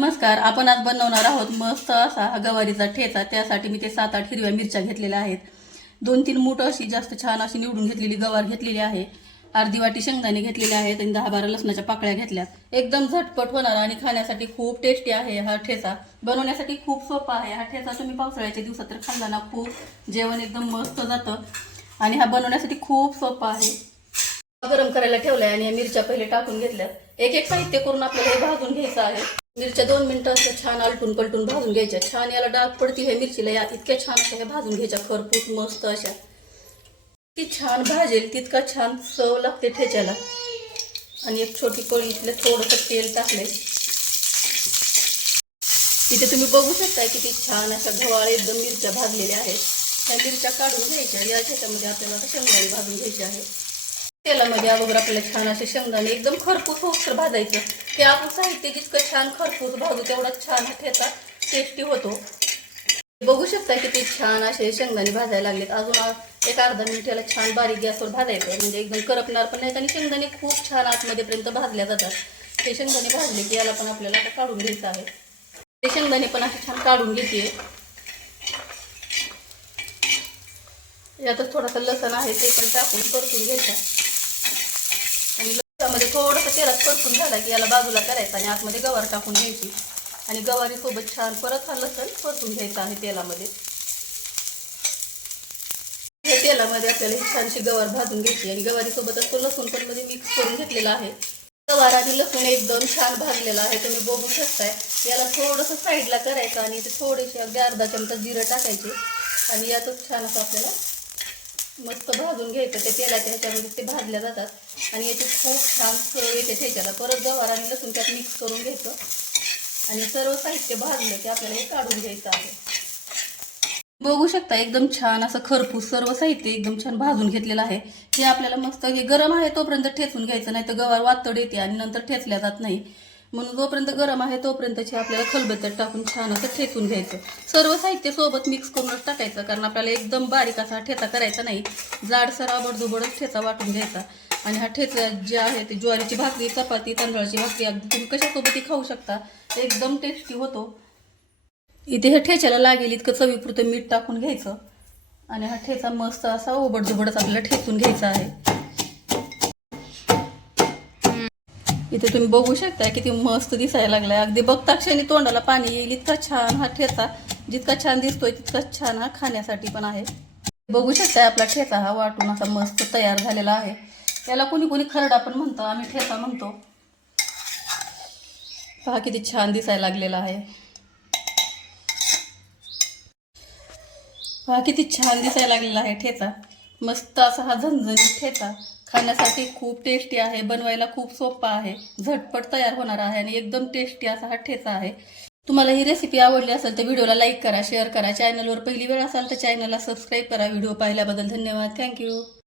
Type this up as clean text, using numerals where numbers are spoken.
नमस्कार. आपण आज बनवणार आहोत मस्त असा हा गवारीचा ठेचा. त्यासाठी मी ते 7-8 हिरव्या मिरच्या घेतलेल्या आहेत. 2-3 मूठ अशी जास्त छान अशी निवडून घेतलेली गवार घेतलेली आहे. अर्धी वाटी शेंगदाणे घेतलेले आहेत आणि 10-12 लसणाच्या पाकळ्या घेतल्यात. एकदम झटपट होणार आणि खाण्यासाठी खूप टेस्टी आहे हा ठेचा. बनवण्यासाठी खूप सोपा आहे हा ठेचा. तुम्ही पावसाळ्याच्या दिवसात तर खाल्ला ना, खूप जेवण एकदम मस्त जातं आणि हा बनवण्यासाठी खूप सोपा आहे. गरम करायला ठेवलाय आणि या मिरच्या पहिले टाकून घेतल्या. एक एक साहित्य करून आपल्याला हे भाजून घ्यायचं आहे. मिरच्या 2 मिनिटं असं छान आलटून पलटून भाजून घ्यायच्या. छान याला डाग पडती हे मिरचीला, या इतक्या छान अशा हे भाजून घ्यायच्या खरपूस मस्त अशा. ती छान भाजेल तितका छान चव लागते ठेच्याला. आणि एक छोटी पळी इथलं थोडंसं तेल टाकलंय. इथे तुम्ही बघू शकताय किती छान अशा गव्हाळ एकदम मिरच्या भाजलेल्या आहेत. त्या मिरच्या काढून घ्यायच्या. या ठेच्यामध्ये आपल्याला शेंगदाणे भाजून घ्यायचे आहे. तेलामध्ये अगोदर आपल्याला छान असे शेंगदाणे एकदम खरपूस होतं भाजायचं. ते आपण साहित्य जितकं छान खरपूस भाजू तेवढाच छान ठेचा टेस्टी होतो. बघू शकता किती छान असे शेंगदाणे भाजायला लागलेत. अजून एक अर्धा मिनिट याला छान बारीक गॅसवर भाजायचं, म्हणजे एकदम करपणार पण नाहीत आणि शेंगदाणे खूप छान आतमध्येपर्यंत भाजल्या जातात. ते शेंगदाणे भाजले की याला पण आपल्याला आता काढून घ्यायचं आहे. ते शेंगदाणे पण असे छान काढून घेते. यातच थोडासा लसण आहे ते पण टाकून परतून घ्यायचा आणि लसणामध्ये थोडंसं तेलात परतून झाला की याला बाजूला करायचं आणि आतमध्ये गवार टाकून घ्यायची आणि गवारी सोबत छान परत हा लसण परतून घ्यायचा आहे तेलामध्ये. हे तेलामध्ये आपल्याला ही छानशी गवार भाजून घ्यायची आणि गवारी सोबतच तो लसूण पण मध्ये मिक्स करून घेतलेला आहे. गवार आणि लसूण एकदम छान भाजलेला आहे, तुम्ही बघू शकताय. याला थोडंसं साईडला करायचं आणि ते थोडेसे अगदी अर्धा चमचा जिरं टाकायचे आणि यातच छान असं आपल्याला मस्त भाजून घ्यायचं. ते तेलाच्या ह्याच्यामध्ये ते भाजल्या जातात आणि याची खूप छान चव येते ठेच्याला. परत गवार आणि लसूण त्यात मिक्स करून घ्यायचं आणि सर्व साहित्य भाजलं की आपल्याला हे काढून घ्यायचं आहे. बघू शकता एकदम छान असं खरपूस सर्व साहित्य एकदम छान भाजून घेतलेलं आहे. हे आपल्याला मस्त हे गरम आहे तोपर्यंत ठेचून घ्यायचं, नाही तर गवार वातड येते आणि नंतर ठेचल्या जात नाही. म्हणून जोपर्यंत गरम आहे तोपर्यंतचे आपल्याला खलबत्त्यात टाकून छान असं ठेचून घ्यायचं. सर्व साहित्य सोबत मिक्स करूनच टाकायचं, कारण आपल्याला एकदम बारीक असा ठेचा करायचा नाही. जाडसर आबडधोबडच ठेचा वाटून घ्यायचा. आणि हा ठेचा जे आहे ते ज्वारीची भाकरी, चपाती, तांदळाची भाकरी अगदी तुम्ही कशासोबतही खाऊ शकता. एकदम टेस्टी होतो. इथे हे ठेच्याला लागेल इतकं चवीपुरतं मीठ टाकून घ्यायचं आणि हा ठेचा मस्त असा ओबडधोबडच आपल्याला ठेचून घ्यायचा आहे. इथे तुम्ही बघू शकता किती मस्त दिसायला लागलाय. अगदी बघता क्षणी तोंडाला पाणी येईल इतका छान हा ठेचा. जितका छान दिसतोय तितकाच छान हा खाण्यासाठी पण आहे. बघू शकता आपला ठेचा हा वाटून असा मस्त तयार झालेला आहे. याला कोणी कोणी खरडा पण म्हणतो, आम्ही ठेचा म्हणतो. पहा किती छान दिसायला लागलेला आहे. पहा किती छान दिसायला लागलेला आहे ठेचा. मस्त असा हा झणझणीत ठेचा. खाण्यासाठी खूप टेस्टी आहे. बनवायला खूप सोपा आहे. झटपट तयार होणार आहे आणि एकदम टेस्टी असा हा ठेचा आहे. तुम्हाला ही रेसिपी आवडली असेल तर व्हिडिओला लाईक करा, शेअर करा. चॅनलवर पहिली वेळ असाल तर चॅनलला सबस्क्राईब करा. व्हिडिओ पाहिल्याबद्दल धन्यवाद. थँक्यू.